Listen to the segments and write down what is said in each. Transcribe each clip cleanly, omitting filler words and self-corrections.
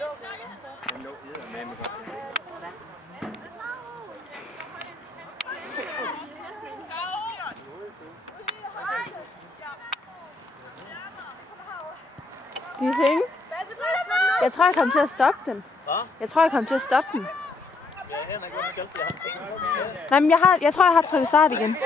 Den lå med godt. De hænger. Jeg tror, jeg kommer til at stoppe dem. Nej, men jeg tror, jeg har trykket start igen.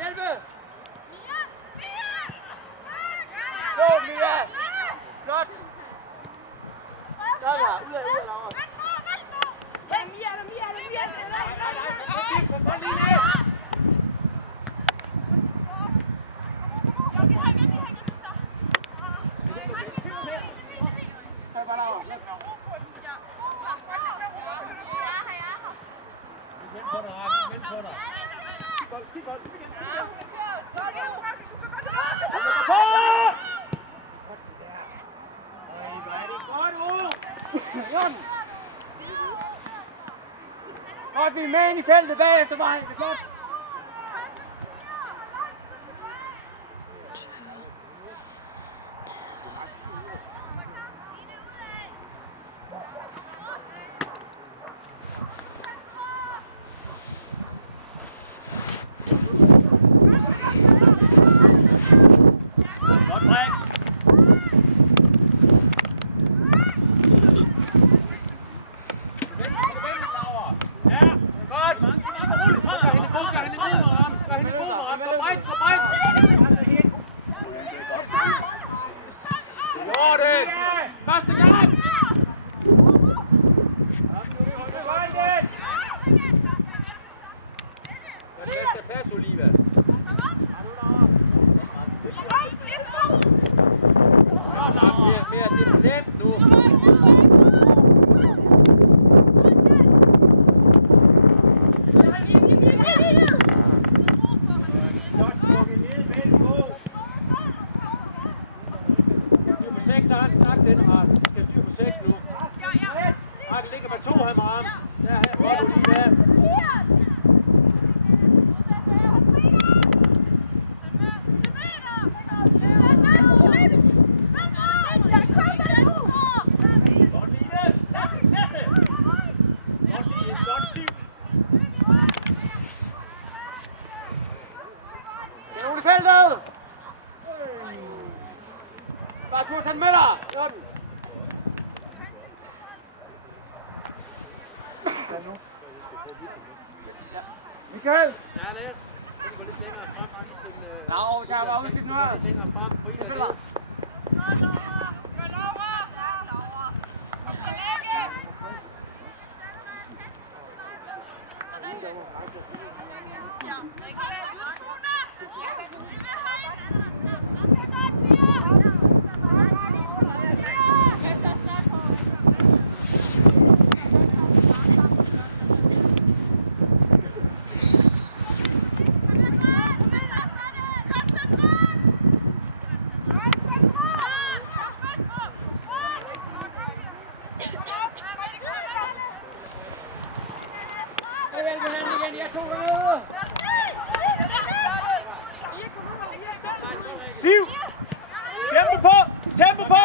Hjælpe! Gå, Mia! Godt! Sådan der, ud af Laura. Mia! Godt, vi er med ind i feltet bagefter mig. Det er godt. Første gang! Den bedste plads, Oliva. Mere nemt nu. Så har han snakket den her. Skal styr på 6 nu. Mark ligger med 2 her med arm. Der her, hvor du lige der. Det er Ole Feltet! Bare Thors han med dig! Jørgen! Michael! Ja, det er. Den går lidt længere frem. Nå, der var udskift nu her. Lidt længere frem. Fri af det. Siv! Tempo på! Tempo på!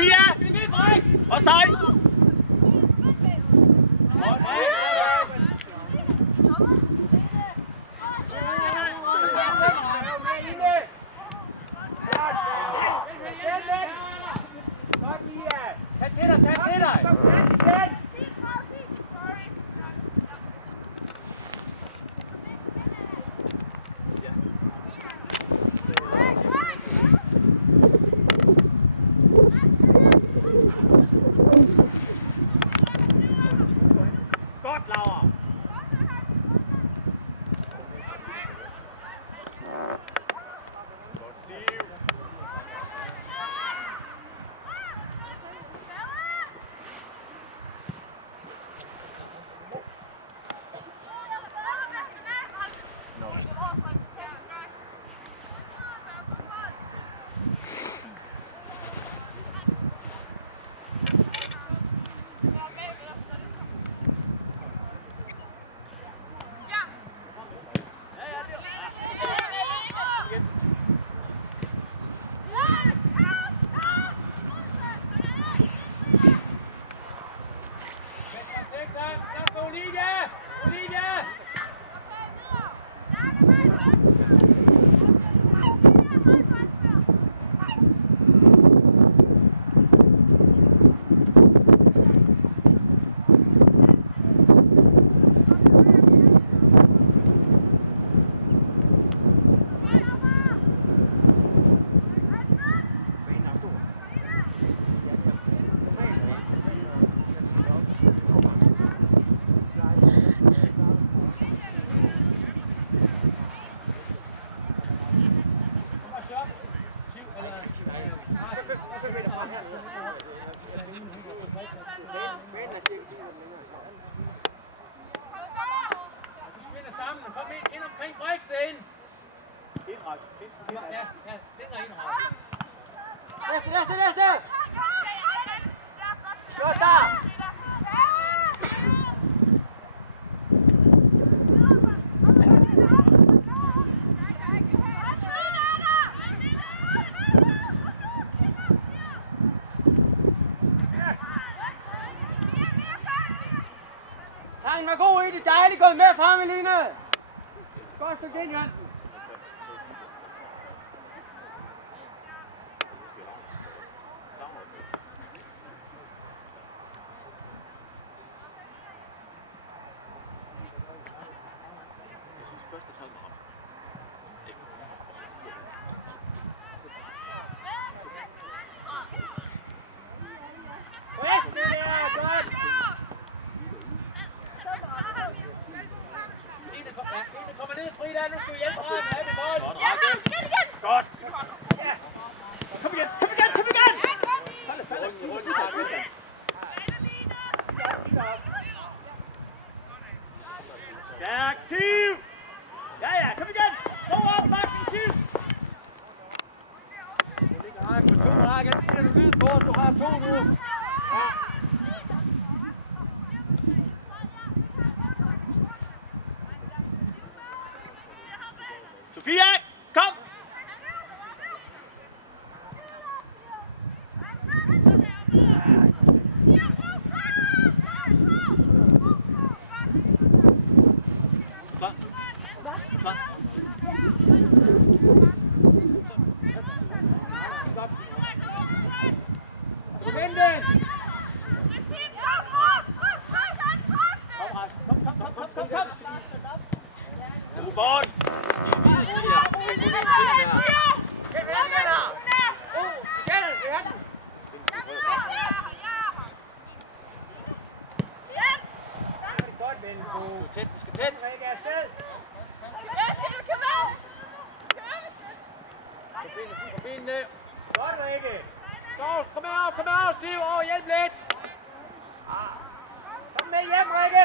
Sofia! Også dig! Tag til dig! Godt, Laura! Kom ind omkring Briksten. Indret. Ja, længere indret. Næste! Godt der! Tangen var god i det. Dejligt gået med frem, Eline. Godt stykke ind, Jørgensen. Jeg synes første 12 var Kommer ned, Frida. Nu skal vi hjælpe ham. Have det bold. godt! Ja. Kom igen! Stærk, Siv! Ja, kom igen! Gå op, bakken, Siv! Du ligger række på 2 række. Det skal du vide på, at du har 2 nu. Ja. Sofia, kom! Klar. Kom ind den! Kom! God bold! Vi skal tæt. Rikke er afsted. Kom benene. Godt, Rikke. Kom herop, Siv. Hjælp lidt. Kom med hjem, Rikke.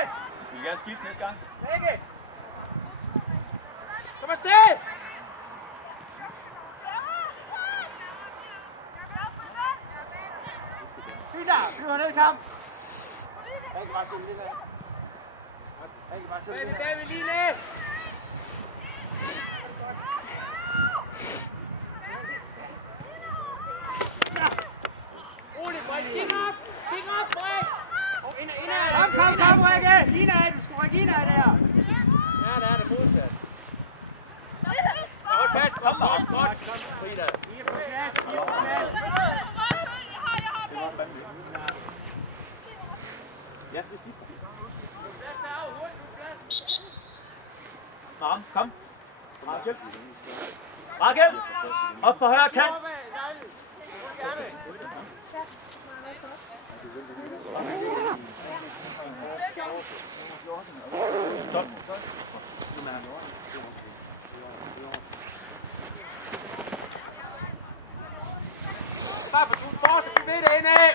Vi vil gerne skifte næste gang. Rikke. Kom afsted. Peter, flyver ned i kamp. Rikke var sådan lidt af. David, lige ned. Frida. I er på plads. I er på plads. Ja, det er fint. Kom. Markel. Markel. Op på højre kant. Stop. Bare for tuden fortsæt, vi ved det indad.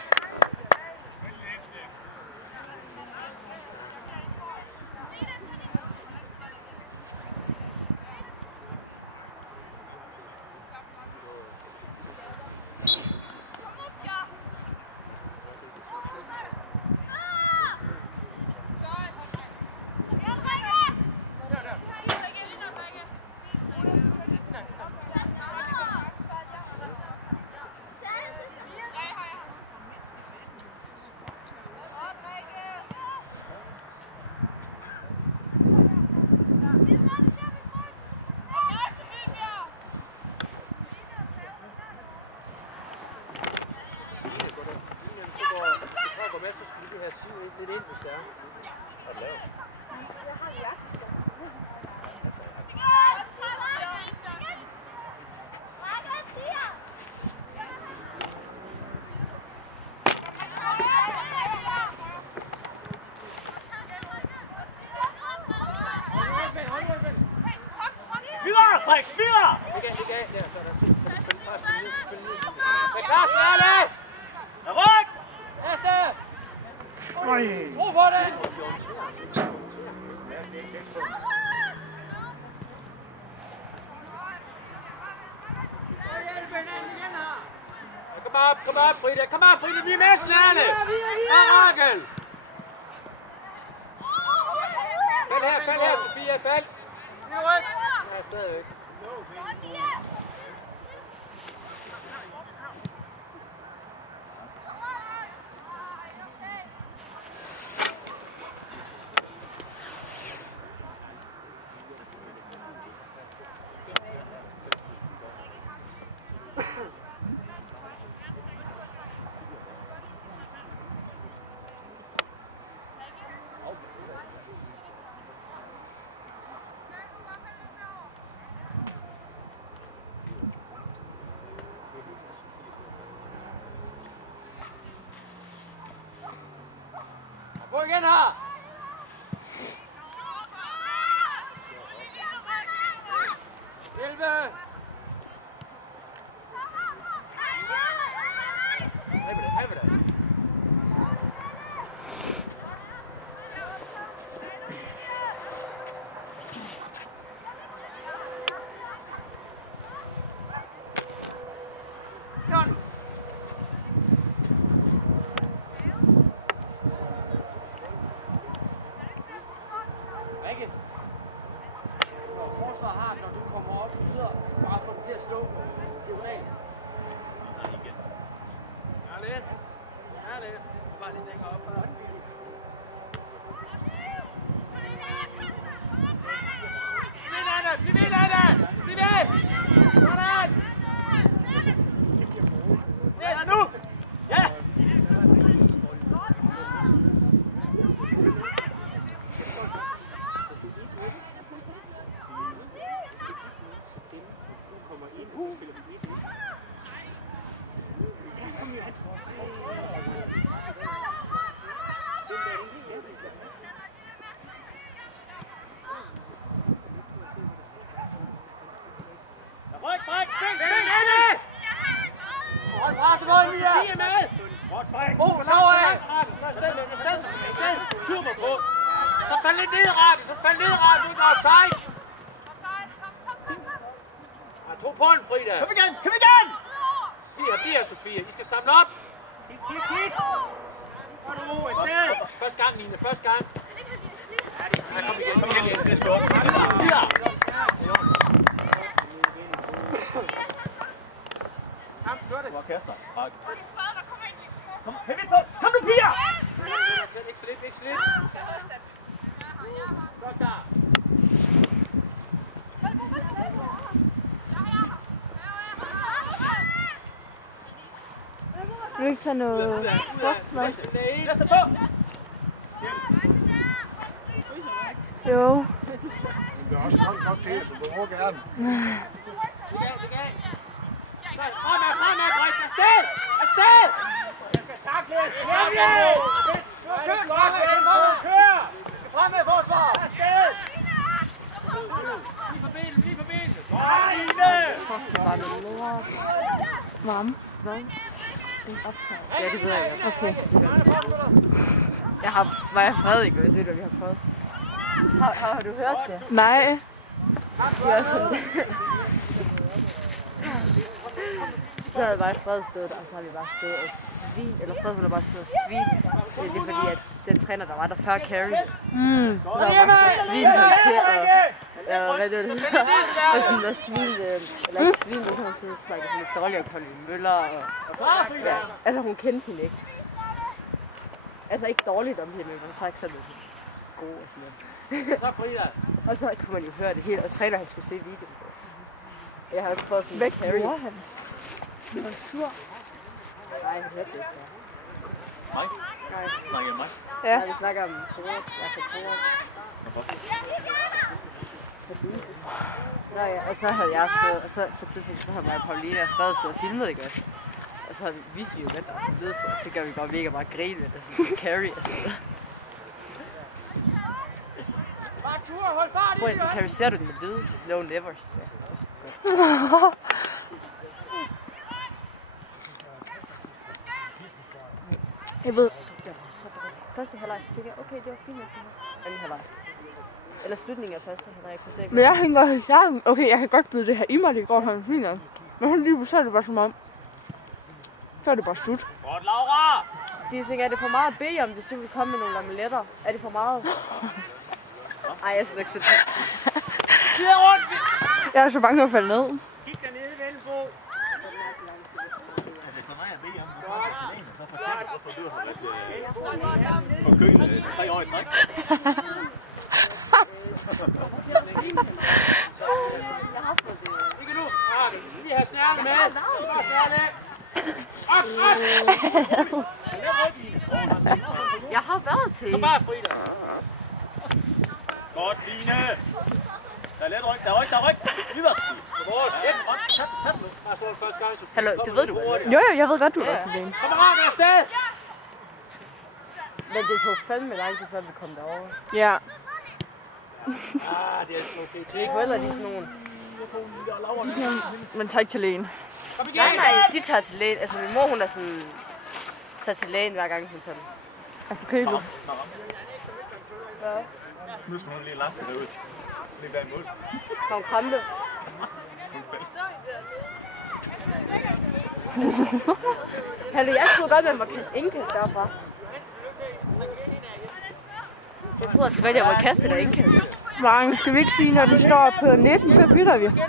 Kom op, Frida. Kom op, Frida. Vi er med, Snærle. Rakel. Fald her, Sofia. Fald. Ja, stadigvæk. Gå igen her! Hjælpe! Have det. John! Forsvaret har, når du kommer op videre, bare få dem til at slå diagonalt. Herligt. Bare lige længere op. Vi vil det! Sådan! Ja, nu! Ja! Så fald lidt ned, Rabi. Du går offside. 2 point, Frida. Kom igen! Bliver, Sofia. I skal samle op. Kig! Første gang, Line. Første gang. Kom igen. Det er stort. Videre! Kom, gør det. Hvor kaster? Kom, kom nu, piger! Ikke slidt. Godt der. Vil du ikke tage noget frugt med? Næste på! Jo. Det er også koldt nok til, så du må gerne. Fremad, Brix! Afsted! Afsted! Tak lidt! Kør! Fremad, forsvar! Afsted! Lige på benet! Fuck, det var noget lort. Varme. Hvad? Det er optaget. Ja, det ved jeg godt. Okay. Var jeg fred ikke, hvis det vi har prøvet. Har du hørt det? Nej. Det er sådan. Så havde bare Fred stået, og så har vi bare stået og svin, eller Fred ville bare stå og svin. Det er fordi, at den træner, der var der før Carrie, så var bare stået og svin ham til, og hvad det hedder, og sådan at svin, eller ikke svin, men hun sådan snakkede sådan lidt dårligt om Conny Møller, og ja, altså hun kendte hende ikke. Altså ikke dårligt om hende, men hun sagde sådan lidt god og sådan noget. Så Frida! Og så kunne man jo høre det hele, og træner han skulle se videoen. Jeg har også prøvet sådan Hvad Carrie. gjorde han? Han var sur. Nej, jeg hørte det ikke. Mig? Nej. Snakker mig? Ja. Nej, vi snakker om Borat. Jeg er fra Borat. Nå ja, og så havde jeg stået, og så på et tidspunkt, så havde mig og Pauline og Fred stået og filmet, ikke også? Og så viste vi jo, hvad der var lyd på, og så gør vi bare mega meget grine, og sådan Carrie og sådan noget. Bare tur, hold fart i! Hvor Carrie, ser du den med lyd? No, never, siger jeg. Jeg ved. Det var så dårligt. Første halvleg, så tænkte jeg, okay, det var fint. Anden halvleg. Eller slutningen af første halvleg, jeg kunne slet ikke. Men jeg hænger i hjernen. Okay, jeg kan godt byde det her i mig, det går han fint. Men han lige så er det bare som om. Så er det bare slut. Godt, Laura! De tænker, er det for meget at bede om, hvis du vil komme med nogle lameletter? Er det for meget? Ej, jeg synes ikke sådan. Videre rundt! Jeg er så bange for at falde ned. Kig dernede, venstre. Det er for mig at bede om, så fortæl hvorfor du har været forkølet 3 år i træk. Ikke nu! Lige have snærene med! Bare snærene af! Jeg har været til. Så bare Frida! Godt, Line! Der er lidt ryg, der er ryg, der er ryg! Videre! Hallo, det ved du godt. Jo, jeg ved godt, du er til det. Kammerater afsted! Men det tog fandme lang tid, før vi kom derover. Ja. Det er sgu fedt. Det er forældre, de er sådan nogle. Men tager ikke til lægen. Kom igen! Nej, de tager til lægen. Altså min mor, hun er sådan. Tager til lægen hver gang, hun sådan. Jeg får købet. Nu skal hun lige lagt sig derud. Lige bag mål. Har hun krampe? Hallo, jeg troede godt, at man må kaste indkast derfra. Jeg troede altså godt, at jeg må kaste det indkast. Mange, skal vi ikke sige, når den står på 19, så bytter vi. Sådan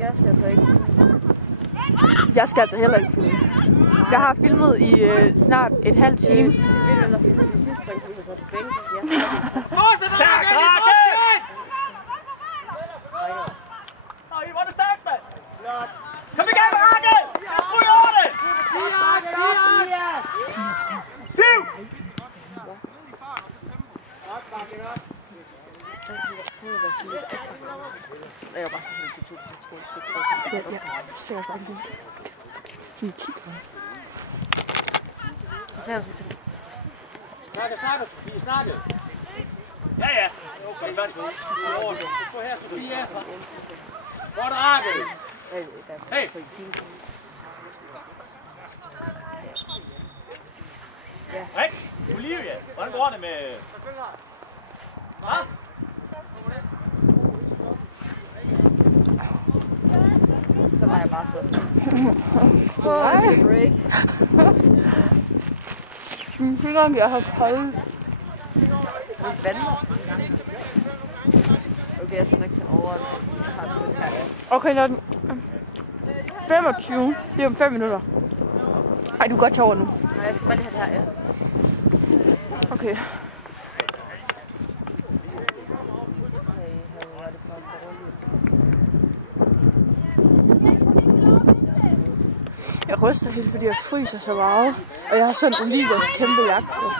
jeg skal altså ikke. Jeg skal altså heller ikke filme. Jeg har filmet i snart et halvt time. Det er den, der filmede de sidste sæson, vi har så på bænken. Stærk, Rakke! Ej, hvor er det stærkt, mand! Kom igen, Rakke! Skru i over det! 7! Jeg var bare sådan helt på 2. Ja, ser jeg faktisk. Så sagde jeg sådan til mig. Snakke, Sofie, snakke. Ja, ja. Okay, færdig. Få her, Sofie. Hvor er det Rakke? Hey! Rik, Olivia, hvordan går det med... Hvad? Så var jeg bare sådan. Nej. Jeg synes om jeg har koldt. Lidt vandret. Okay, jeg skal nok tage over. Jeg har den her. Okay, når den... 25. Det er om 5 minutter. Ej, du kan godt tage over nu. Nej, jeg skal bare lige have det her, ja. Okay. Jeg ryster helt, fordi jeg fryser så meget. Og jeg har sådan Olivias kæmpe jakke på.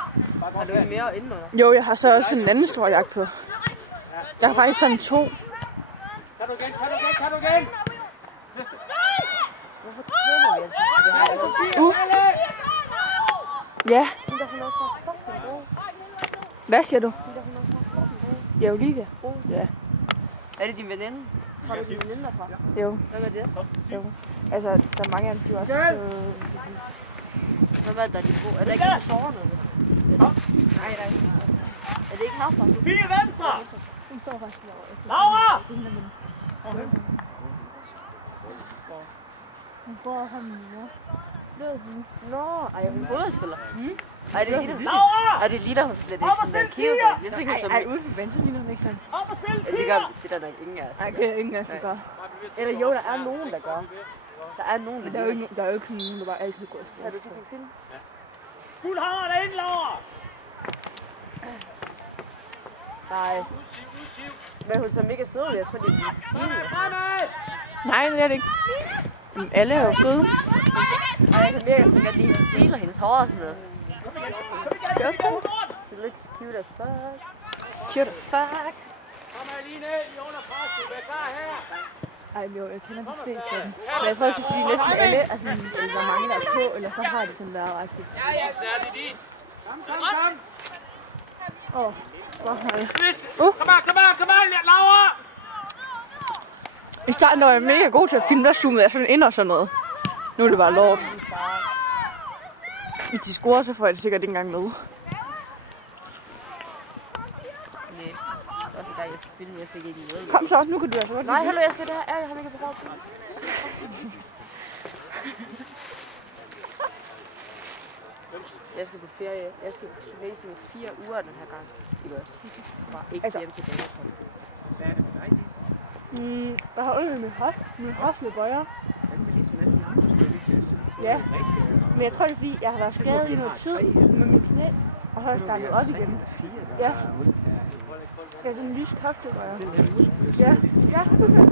Har du ikke mere indenunder? Jo, jeg har så også en anden stor jakke på. Jeg har faktisk sådan 2. Kan du igen? Hvorfor træner vi altid på det her? Ja. Men der hun også var fucking god. Hvad siger du? Men der hun også var fucking god. Ja, Olivia. Ja. Er det din veninde? Har du din veninde derfra? Jo. Hvad var det? Jo. Altså, der er mange af dem, de er også... Hvad var det, der de bor? Er der ikke nogen sover noget? Nej. Er det ikke herfra? Fire venstre! Hun står faktisk derovre. Laura! Hun bor her med mor. Lød hun. Nå, ej, hun er fodboldspiller. Ej, det er lige Laura! Ej, det ligner hun slet ikke, sådan der kigger på det. Jeg tænker som... Ej, ude på venstre ligner hun ikke sådan. Op og spil Det gør det der nok ingen af os. Ej, det er ingen af dem, der gør. Eller jo, der er nogen, der gør. Der er nogen, Der er jo ikke nogen, der bare altid går Har du til sin film? Fuld hammer derinde, Laura! Nej. Men hun er så mega sød, jeg tror, det er din kusine. Nej, det er det ikke. Men alle er jo søde. Og jeg kan mere lide hendes stil og hendes hår og sådan noget. Det er også godt. She looks cute as fuck. Cute as fuck. Kom her lige ned i underpres, du er klar her. Ej, jo, jeg kender de fleste af dem. Men jeg tror også, fordi næsten alle er sådan, eller der er mange, der er på, eller så har de sådan været rigtigt. Ja, snart i din. Åh, hvor har jeg? Kom her, Laura! I starten var jeg mega god til at filme, der zoomede jeg sådan ind og sådan noget. Nu er det bare lort. Hvis de scorer, så får jeg det sikkert ikke engang med. Nej. Det er også der, jeg skal filme, jeg fik ikke noget. Kom så, nu kan du altså godt. Nej, hallo, jeg skal det her. Jeg har ikke behov for det. Jeg skal på ferie. Jeg skal til Tunesien i 4 uger den her gang. Ikke også? Bare ikke Altså. hjem tilbage. Jeg har ondt min hoflebøjer. Ja, men jeg tror det er fordi, jeg har været skadet i noget tid med mit knæ, og så har jeg startet op igen. Ja. Det er sådan en lys hoflebøjer. Ja, ja, så kunne jeg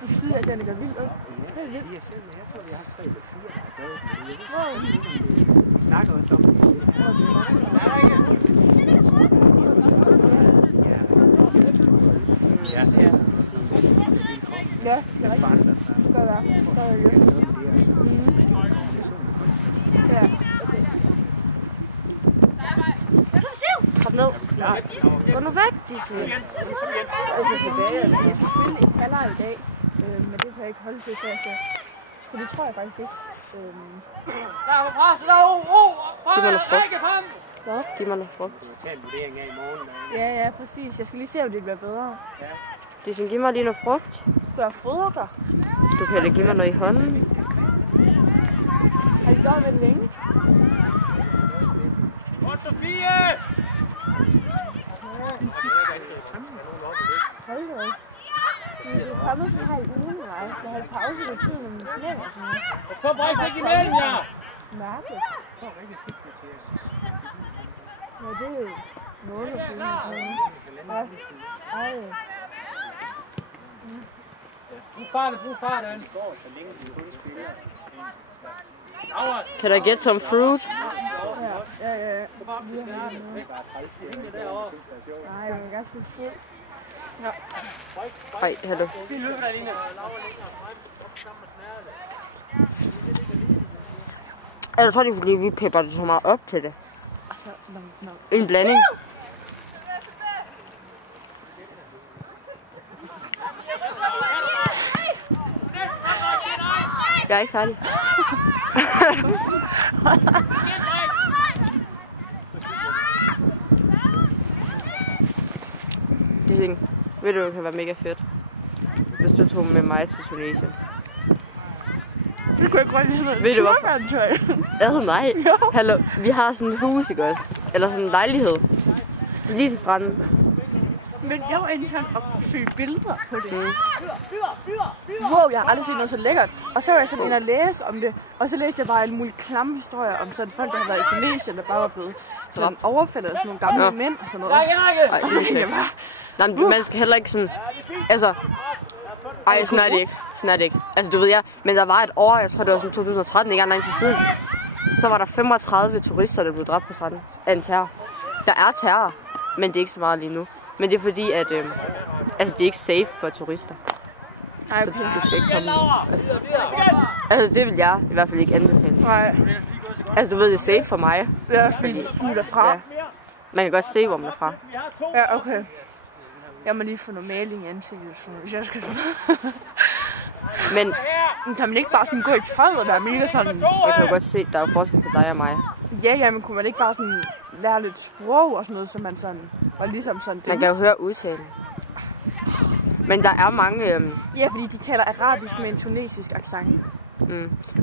nu skider jeg, den ligger vildt op. Det er vildt. Snakker også om Ja, det er rigtigt. Det gør jeg. Det gør jeg jo. Ja, okay. Kom ned. Gå nu væk, Disse. Jeg er tilbage. Jeg skal spille en kalder i dag, men det kan jeg ikke holde til, så jeg skal. Så det tror jeg faktisk ikke. Der er på presset, der er ro! Giv mig noget frugt. Hvad? Giv mig noget frugt. total vurdering af i morgen. Ja, præcis. Jeg skal lige se, om det bliver bedre. Disse, giv mig lige noget frugt. Skal jeg fodre dig? Du kan heller give mig noget i hånden. Har I gjort med det længe? Godt, Sofie! Hold da op. Det er kommet sådan her i ugen, nej. Jeg havde pause i tiden med min knæ og sådan noget. Kom, Brix, ikke imellem jer! Mærkeligt. Ja, det er jo noget, der findes. Ja. Ej. Brug farten. Can I get some fruit? Ja. Nej, jeg vil gerne spille fuld. Hej, hallo. Vi løber der lige. Jeg tror, det er fordi, vi pepper det så meget op til det. En blanding. Jeg er ikke færdig. Dissing, ved du, det kan være mega fedt, hvis du tog med mig til Tunesien. Det kunne jeg godt lide sådan Ved du hvorfor? turvandtøj. Nej. Hallo, vi har sådan et hus, ikke også? Eller sådan en lejlighed. Lige til stranden. Men jeg var egentlig sådan at søge billeder på det. Wow, jeg har aldrig set noget så lækkert. Og så var jeg sådan inde og læse om det. Og så læste jeg bare en mulig klamme historier om sådan folk, der har været i Tunesien, der bare var blevet sådan overfaldet af sådan nogle gamle mænd og sådan noget. Nej, det er ikke. Nej, men man skal heller ikke sådan... Altså, Ej, sådan er det ikke. Sådan er det ikke. Altså, du ved jeg, men der var et år, jeg tror det var sådan 2013, ikke engang til siden. Så var der 35 turister, der blev dræbt på stranden af en terror. Der er terror, men det er ikke så meget lige nu. Men det er fordi, at altså, det er ikke safe for turister. Ej, så du skal ikke komme. Altså, det vil jeg i hvert fald ikke anbefale. Nej. Altså, du ved, det er safe for mig. Det er også fordi, du er derfra. Ja. Man kan godt se, hvor man er fra. Ja, okay. Jeg må lige få noget maling i ansigtet, hvis jeg skal. Men kan man ikke bare sådan gå i tøjet og være mega sådan... Jeg kan jo godt se, der er jo forskel på dig og mig. Ja, men kunne man ikke bare sådan lære lidt sprog og sådan noget, så man sådan... Og ligesom sådan... Man kan jo høre udtalen. Men der er mange... Ja, fordi de taler arabisk med en tunesisk accent.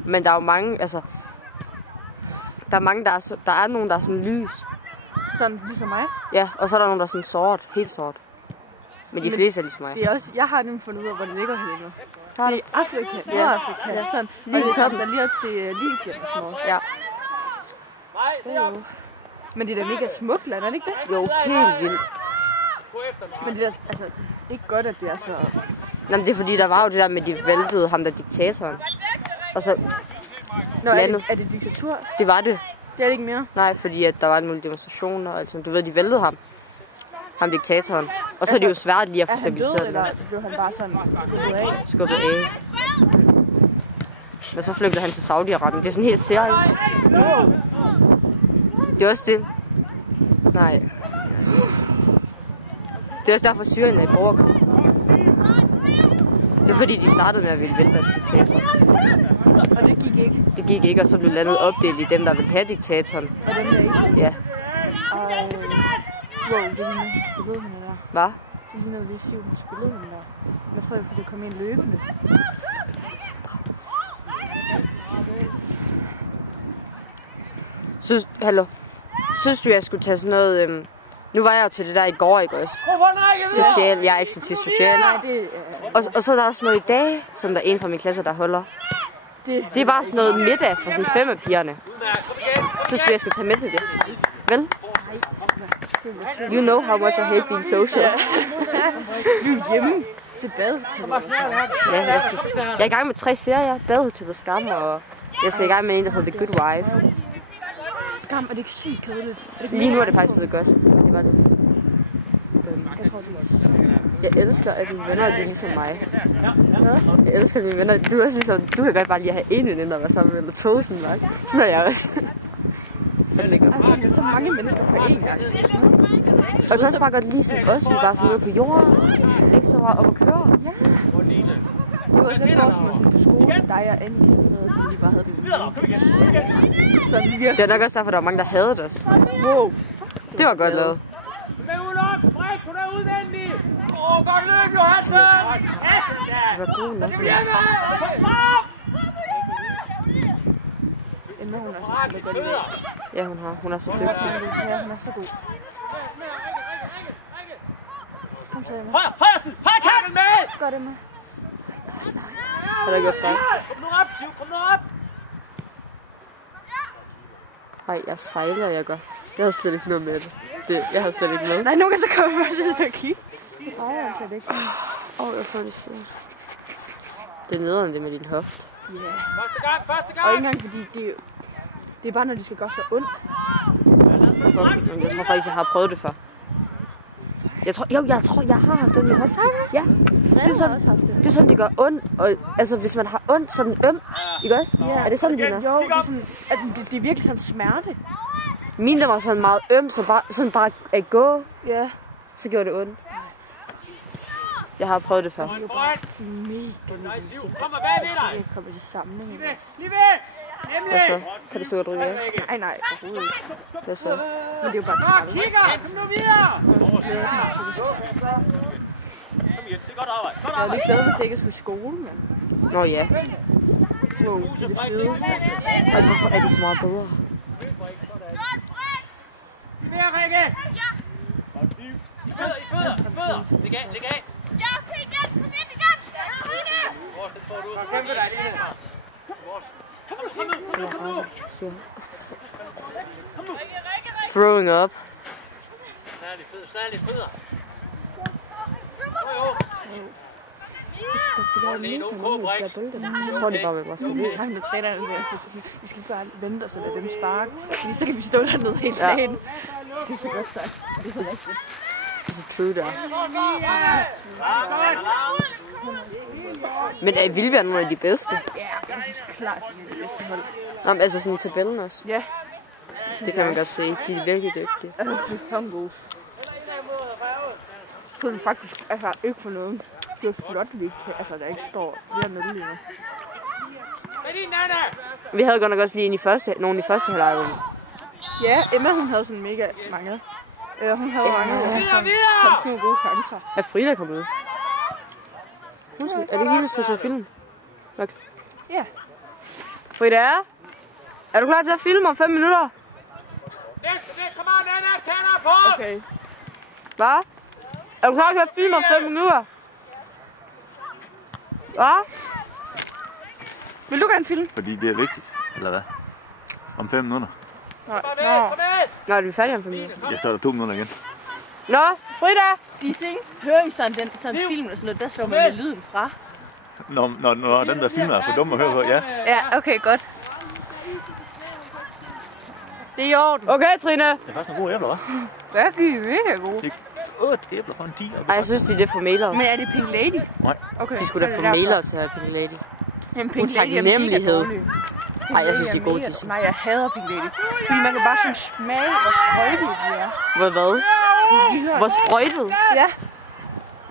Men der er jo mange, altså... Der er mange, der er nogen, der er sådan lys. Sådan ligesom mig? Ja, og så er der nogen, der er sådan sort, helt sort. Men de fleste er ligesom mig. Det er også, jeg har nemlig fundet ud af, hvor det ligger henne nu. Det er Afrika. Ja. Afrika. Ja, sådan. Lige i toppen. Lige op til Libyen og sådan noget. Ja. Men det er da mega smukt land, er det ikke det? Jo, helt vildt. Men det er altså ikke godt, at det er så... Jamen, det er fordi, der var jo det der med, de væltede ham der diktatoren. Og så... Nå, er det diktatur? Det var det. Det er det ikke mere? Nej, fordi at der var nogle demonstrationer, altså du ved, de væltede ham. Ham diktatoren. Og så er det jo svært lige at få stabiliseret det. Eller blev han bare sådan skubbet af? Men så flygtede han til Saudi-Arabien. Det er sådan helt serie. Det er også det. Nej. Det er også derfor Syrien er i borgerkrig. Det er fordi, de startede med at ville vælte deres diktator. Og det gik ikke? Det gik ikke, og så blev landet opdelt i dem, der ville have diktatoren. Og dem der ikke? Ja. Og... Wow, det ligner, hun spillede hende der. Hvad? Det ligner lige syv, hun spillede hende der. Jeg tror, fordi det kom ind løbende. Synes du, jeg skulle tage sådan noget... Nu var jeg jo til det der i går, ikke også? Social. Jeg er ikke så til social. Og så er der også noget i dag, som der er en fra min klasse, der holder. Det er bare sådan noget middag for sådan 5 af pigerne. Synes du, jeg skulle tage med til det? Vel? You know how much I hate being social. Vi er hjemme til badehotellet. Ja, jeg er i gang med 3 serier. Badehotellet Skam, og jeg skal i gang med en, der hedder The Good Wife. Skam, er det ikke sygt kedeligt? Lige nu er det faktisk blevet godt, men det var lidt. Jeg elsker, at mine venner er ligesom mig. Jeg elsker, at mine venner... Du er også ligesom... Du kan godt bare lige have en veninde, der var sammen med, eller 2 sådan nok. Sådan er jeg også. Altså, så mange mennesker på én gang. Og jeg kan også bare godt lide sådan os, vi bare sådan ude på jorden. Ikke så meget op at køre. Ja. Det var også lidt sådan på skolen, dig og Annie, som vi bare havde det. Så det er nok også derfor, der var mange, der havde os. Wow. Det var godt lavet. Med ud op! Frik, hun er udvendig! Godt løb, Johansen! Det var god nok. Emma, hun er så godt lide. Ja, hun er så dygtig. Ja, hun er så god. Kom så, Emma. Højre side! Højre kant med! Godt, Emma. Har du gjort sig? Kom nu op, Siv! Kom nu op! Ej, jeg sejler, jeg gør. Jeg havde slet ikke noget med det. Jeg havde slet ikke noget. Nej, nu kan så komme med det til at kigge. Nej, jeg kan det ikke. Jeg får det sjovt. Det er nederen det med din hoft. Ja. Første gang! Og ikke engang fordi det er bare når de skal gøre så ondt. Jeg tror faktisk, jeg har prøvet det før. Jeg tror, jeg har haft ondt i hoften. Ja. Det er sådan, det gør ondt. Og, altså, hvis man har ondt, så er den øm. Ikke også? Ja. Er det sådan, det er? Jo, det er, sådan, at det er virkelig sådan smerte. Min, der var sådan meget øm, så bare at gå, Ja. så gjorde det ondt. Jeg har prøvet det før. Det er jo bare mega musik. Kom bagved dig! Jeg kommer til samling. Lige ved! Hvad så? Kan du så godt ryge af? Nej, overhovedet ikke. Hvad så? Men det er jo bare træt. Kigger! Kom nu videre! Jeg er lidt glad for, at jeg ikke skulle i skole, men... Nå ja. Wow, det er det fedeste. Og hvorfor er det så meget bedre? Mere, Rikke! I fødder! Læg af! Ja, fint, Jens, kom ind igen! Line! Kæmpe dig, Line! Throwing up. Snærlig fødder! Så tror de bare, at vi skal Vi har med træneren, vi skal bare vente og så lade dem sparke. Fordi så kan vi stå dernede helt dagen. Det er så godt sagt. Det er så rigtigt. Det er så true der. Men er Vilbjerg nogle af de bedste? Ja, jeg synes klart, det er det bedste hold. Nå, men altså sådan i tabellen også? Ja. Det kan man godt se. De er virkelig dygtige. Altså, det er sådan gode. Så er det faktisk ikke for noget. Det er flot, altså der ikke står flere med lige nu. Vi havde godt nok også lige nogle i første halvleg. Ja, Emma hun havde sådan mega mange. Hun havde mange. Kom nogle gode chancer. Er Frida kommet ud? Er det hele, du til at filme? Okay. Ja. Frida, er du klar til at filme om 5 minutter? Okay. Hvad? Er du klar til at filme om 5 minutter? Hvad? Vil du gerne filme? Fordi det er vigtigt, eller hvad? Om 5 minutter. Nå, er vi færdige om 5 minutter? Ja, så er der 2 minutter igen. Nå, Frida! De sing. Hører I sådan en film eller sådan noget, der slår man med lyden fra. Når den der filmer er for dum at høre på, ja. Ja, okay, godt. Det er i orden. Okay, Trine. Det er faktisk nogle gode æbler, hva'? Hvad er de mega gode? Det er 8 æbler for en 10. Ej, jeg synes, de er lidt for mailere. Men er det Pink Lady? Nej. Okay. De skulle da få mailere til at have Pink Lady. Jamen, Pink Lady er mega Utaknemmelighed. dårlig. Ej, jeg synes, de er gode, disse. Nej, jeg hader Pink Lady. Fordi man kan bare sådan smage, hvor sprøjtet de er. Hvad? Hvor sprøjtet? Ja.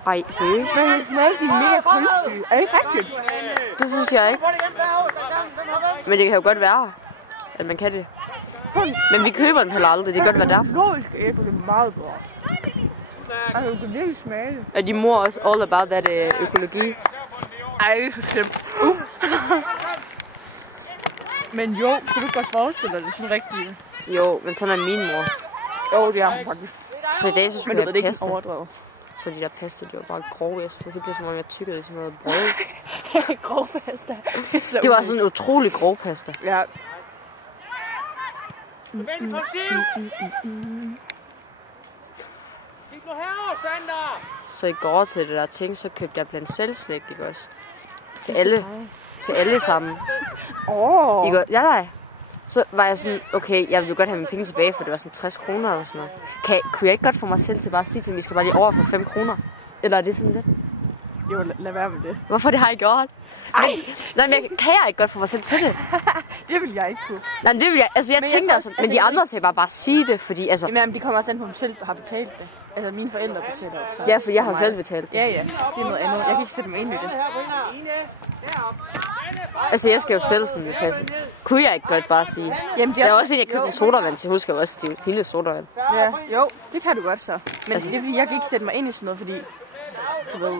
Ej, Men man smager, de er mega kunstige. Er det ikke rigtigt? det synes jeg ikke. Men det kan jo godt være, at man kan det. Men vi køber den heller aldrig, det kan godt være der. Logiske æbler, det er meget bra. Altså, du kan virkelig smage det. Er de mor også all about that økologi? Ej, det er så slemt. Men jo, kunne du godt forestille dig det sådan rigtigt? Jo, men sådan er min mor. Jo, det er hun faktisk. Så i dag så Men skulle du jeg ved, det er ikke have pasta. sådan overdrevet. Så de der pasta, de var bare grove. Jeg synes, det blev som om jeg tykkede i sådan noget brød. Grov pasta. Det var sådan en utrolig grov pasta. Ja. Så i går til det der ting, så købte jeg blandt selv slik, ikke også? Til alle sammen. Ikke også? Ja, nej. Så var jeg sådan, okay, jeg ville jo godt have mine penge tilbage, for det var sådan 60 kroner eller sådan noget. Kunne jeg ikke godt få mig selv til bare at sige til dem, vi skal bare lige over for 5 kroner? Eller er det sådan lidt? Jo, lad være med det. Hvorfor det har jeg gjort? Ej, nej, men kan jeg ikke godt få mig selv til det? Det vil jeg ikke kunne. Nej, det vil jeg, altså jeg tænkte også, men de andre sagde bare sige det, fordi altså... Jamen, de kommer også an på, om selv har betalt det. Altså, mine forældre betaler det. Så Ja, for jeg har selv betalt det. Ja, det er noget andet. Jeg kan ikke sætte mig ind i det. Altså, jeg skal jo selv sådan betale det. Kunne jeg ikke godt bare sige? Jamen, Der er også en, jeg købte en sodavand til. Husk jeg også, det er hendes sodavand. Ja, jo, det kan du godt så. Men det er fordi, jeg kan ikke sætte mig ind i sådan noget, fordi... Du ved,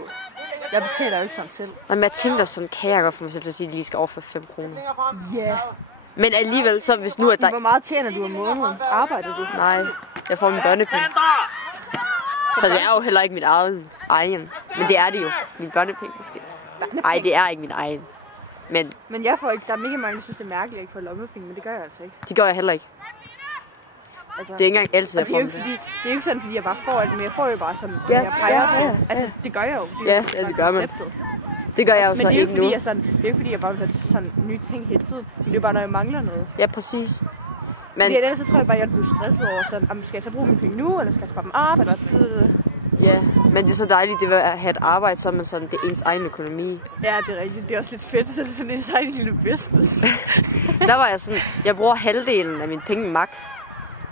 jeg betaler jo ikke sådan selv. Men jeg tænkte sådan, kan jeg godt få mig selv til at sige, at de lige skal over for 5 kroner. Ja. Men alligevel, så hvis nu at der... Hvor meget tjener du om måneden? Arbejder du? Nej, jeg får min børnepenge. Så det er jo heller ikke mit egen. Men det er det jo. Min børnepenge måske. Nej, det er ikke min egen. Men jeg får ikke... Der er mega mange, der synes, det er mærkeligt, at jeg ikke får lommepenge, men det gør jeg altså ikke. Det gør jeg heller ikke. Altså, Det er ikke engang altid, og jeg det er får jo dem. ikke, fordi, det er jo ikke sådan, fordi jeg bare får alt, men jeg får jo bare sådan, jeg peger på. Altså, det gør jeg jo. Det er jo Ja, bare det gør man. konceptet. Det gør jeg jo Men så det er jo ikke ikke, fordi nu. jeg sådan, det er jo ikke, fordi jeg bare vil have sådan nye ting hele tiden. Men det er jo bare, når jeg mangler noget. Ja, præcis. Men Fordi ellers så tror jeg bare, at jeg bliver stresset over sådan, skal jeg så bruge mine penge nu, eller skal jeg spare dem op, eller... ja, men det er så dejligt, det at have et arbejde, så er man sådan, det er ens egen økonomi. Ja, det er rigtigt. Det er også lidt fedt, så det er sådan en sejt lille business. Der var jeg sådan, jeg bruger halvdelen af mine penge max.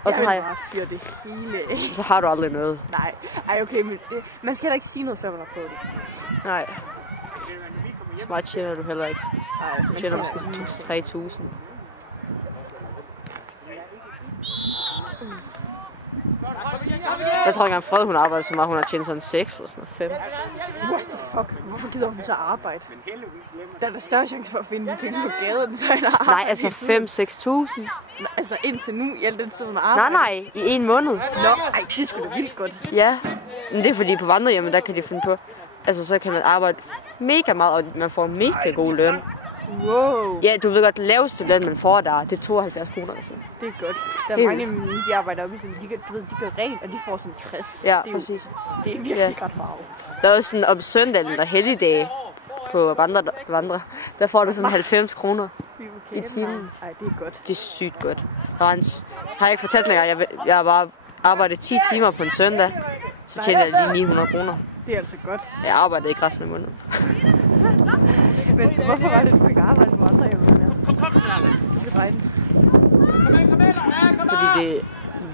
Og så har jeg... bare fyre det hele af. Så har du aldrig noget. Nej, ej okay, men man skal heller ikke sige noget, før man har fået det. Nej. Så meget tjener du heller ikke. Nej, Du tjener måske 3.000. Jeg tror ikke engang Fred, hun arbejder så meget, hun har tjent sådan 6 eller sådan 5. What the fuck? Hvorfor gider hun så arbejde? Der er der større chance for at finde penge på gaden, så han har Nej, altså 5-6.000. Altså indtil nu, i al den tid, hun har arbejdet. Nej, i 1 måned. Nå, ej, det er sgu da vildt godt. Ja, men det er fordi på vandrehjemmet, der kan de finde på. Altså så kan man arbejde mega meget, og man får mega god løn. Wow, Ja, du ved godt, laveste løn, man får der, det er 72 kroner. Altså. det er godt. Der er Helt mange af mine, de arbejder oppe i sådan, de gør rent, og de får sådan 60. Ja, det er jo, præcis. det er virkelig ret meget. Der er også sådan om søndagen eller helligdage, på vandre, der får du sådan 90 kroner i timen. Ej, det er godt. Det er sygt godt. Har jeg ikke fortalt mig, jeg har bare arbejdet 10 timer på en søndag, så tjener jeg lige 900 kroner. Det er altså godt. Jeg arbejdede ikke resten af måneden. Men hvorfor var det, du ikke arbejde på andre hjemme mere? Du skal dreje den. Fordi det er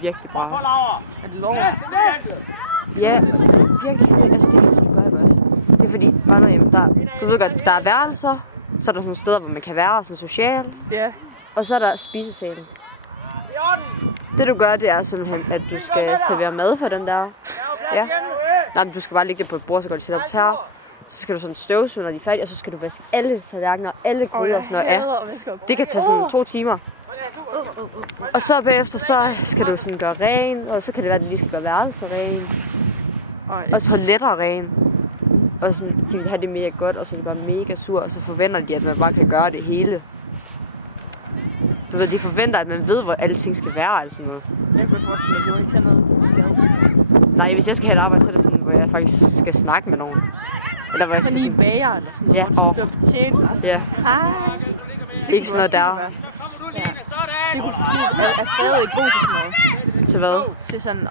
virkelig bra. Er det lov? Ja, virkelig. Altså det eneste, du gør det også. Det er fordi, vandrehjem, du ved godt, der er værelser, så er der sådan nogle steder, hvor man kan være sådan social. Ja. Og så er der spisesalen. Det du gør, det er simpelthen, at du skal servere mad for den der. Ja. Nej, men du skal bare lægge det på et bord, så går det til op her. Så skal du sådan støvsuge, når de er færdige, og så skal du vaske alle tallerkener og alle gryder og sådan noget af. Det kan tage sådan 2 timer. Og så bagefter, så skal du sådan gøre ren, og så kan det være, at du lige skal gøre værelser ren. Og toiletter ren. Og sådan, de vil have det mega godt, og så er de bare mega sur, og så forventer de, at man bare kan gøre det hele. Du ved, de forventer, at man ved, hvor alle ting skal være, altså noget. Jeg kunne forestille mig, at du ikke tager noget. Nej, hvis jeg skal have et arbejde, så er det sådan, hvor jeg faktisk skal snakke med nogen. Eller hvor jeg sådan skal lige bager eller sådan noget. Ja, og ja. Ikke sådan noget der. Det kunne er stadig ikke god til sådan noget. Til hvad? Til sådan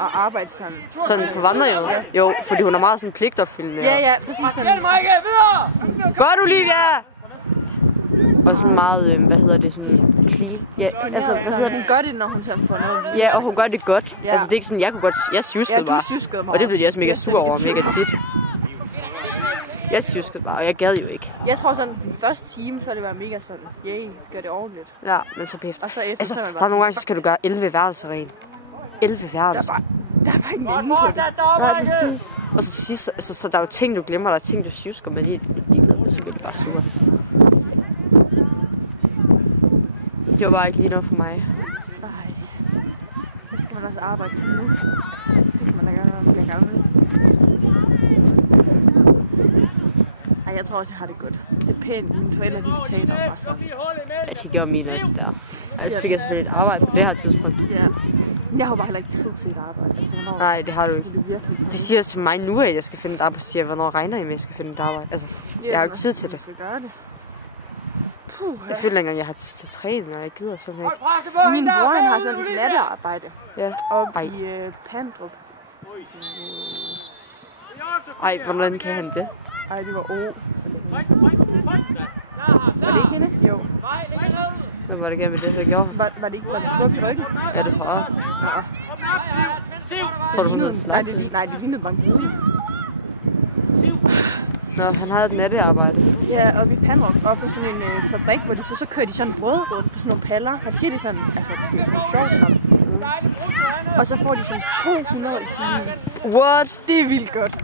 at arbejde sådan. Sådan på vandrehjem? Jo, fordi hun er meget sådan pligtopfyldende. Ja, præcis sådan. Godt, Olivia! Og sådan meget, hvad hedder det, sådan clean. Ja, altså, hvad hedder det? Hun gør det, når hun sådan får noget. Ja, og hun gør det godt. Ja. Altså, det er ikke sådan, jeg sjuskede bare. Mig. Og det blev de også mega sur over, mega tit. Jeg sjuskede bare, og jeg gad jo ikke. Jeg tror sådan, den første time, så det var mega sådan, gør det ordentligt. Ja, men så pæft. Og så efter, altså, så man bare der er nogle gange, så skal du gøre 11 værelser ren. 11 værelser. Der er bare ingen ende på det. Nej, præcis. Og så til sidst, så der er jo ting, du glemmer, der er ting, du sjusker med lige med, så bliver det bare sure. Det var bare ikke lige noget for mig. Nej. Det skal man også arbejde til nu. Det kan man da gøre, når man bliver gammel. Ej, jeg tror også, jeg har det godt. Det er pænt. Mine forældre, de betaler bare sådan. Ja, de gjorde mine også der. Altså fik jeg selvfølgelig et arbejde på det her tidspunkt. Ja. Men jeg har bare heller ikke tid til et arbejde. Altså, hvornår... Nej, det har du ikke. De siger til mig nu, at jeg skal finde et arbejde. Så siger jeg, hvornår regner I med, at jeg skal finde et arbejde? Altså, jeg har jo ikke tid til det. Jeg skal gøre det. Jeg føler ikke engang, jeg har tid til træning, og jeg gider sådan ikke. Min bror, han har sådan et nattearbejde. Ja. Oppe i Pandrup. Ej, hvordan kan han det? Ej, det var Var det ikke hende? Jo. Hvad var det gerne med det, der gjorde? Var det skub i ryggen? Ja, det tror jeg. Ja. Tror du, hun havde slagt? Nej, det lignede bare en gule. Nå, han havde et nattearbejde. Ja, oppe i Pandrup, oppe på sådan en fabrik, hvor de så kører de sådan brød rundt på sådan nogle paller. Han siger det sådan, altså det er sådan sjovt nok. Og så får de sådan 200 i timen. What? Det er vildt godt.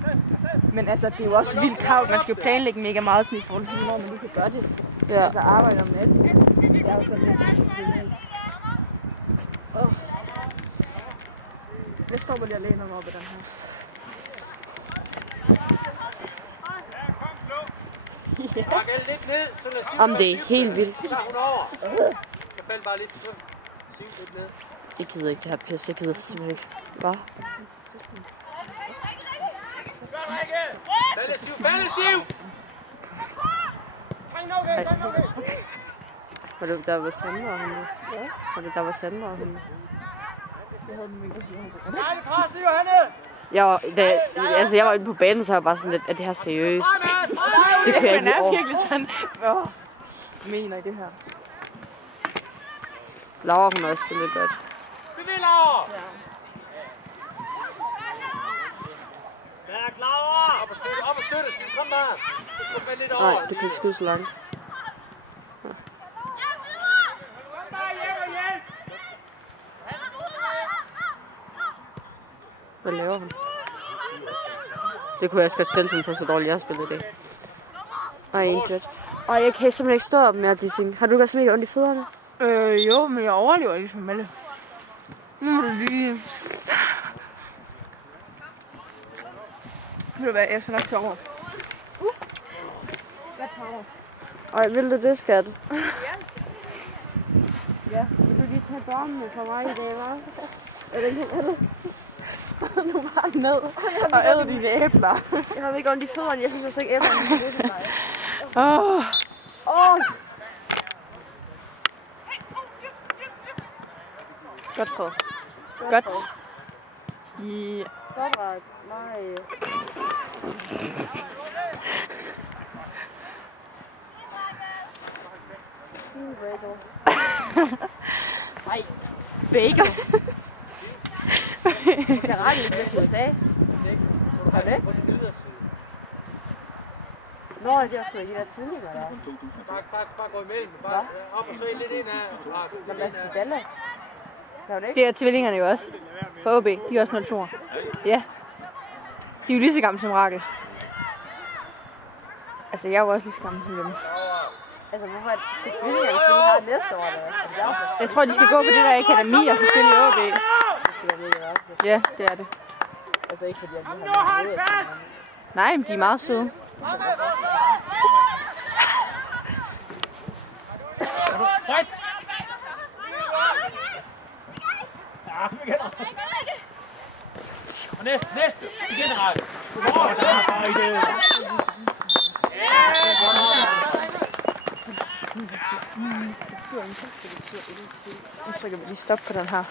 Men altså, det er jo også vildt kavt. Man skal jo planlægge mega meget sådan i forhold til, når man lige kan gøre det. Ja. Altså arbejde om natten. Det er jo sådan lidt. Jeg stopper lige og læner mig op i den her. Om det er helt vildt. Jeg faldt bare lidt ned. Jeg gider ikke det her pisse. Jeg gider simpelthen ikke. Bare. Var det der var Sandra og hende? Ja. Var det der var Sandra og hende? Jeg havde den mega syg. Nej, det koster Johanne! Jeg var inde på banen, så jeg var bare sådan lidt, at det her seriøst. Det kunne jeg ikke over. virkelig sådan, mener i det her. Laura, hun har også spillet godt. Det vil Laura! Ja. Stærk, Laura! Op og støtte, kom bare! Det skal falde lidt over. Nej, det kan ikke skyde så langt. Hvad laver hun? Det kunne jeg også godt selv finde på, så dårligt jeg har spillet det. Ej, intet. Og jeg kan simpelthen ikke stå op mere, Dissing. Har du også mega ondt i fødderne? Jo, men jeg overlever ligesom Melle. Nu må du lige... Ved du hvad, jeg skal nok tage over. Jeg tager over. Ej, vil du det, skat? Ja. Vil du lige tage børnene fra mig i dag, hva'? Eller nu bare ned og æd dine æbler. Jeg har ikke ondt i fødderne. Jeg synes også ikke, æblerne er gode til mig. Godt prøvet. Godt. Yeah. Godt ret. Nej. Nej. Bacon. Du skal rette lidt til USA. Hvad er det? Nå, det er sgu ikke de der tvillinger der. Bare gå imellem. Bare op og se lidt ind af. Men lad os til Dallas. Det er tvillingerne jo også. For OB, de er også 02'er. Ja. De er jo lige så gamle som Rakel. Altså, jeg er jo også lige så gammel som dem. Altså, hvorfor skal tvillingerne spille her næste år? Jeg tror, de skal gå på det der akademi og så spille i OB. Ja, det er det. Altså ikke fordi, at de har noget. Nej, men de er meget søde. Fight! Og næste. Igen, Rakel. Nu trykker vi lige stop på den her.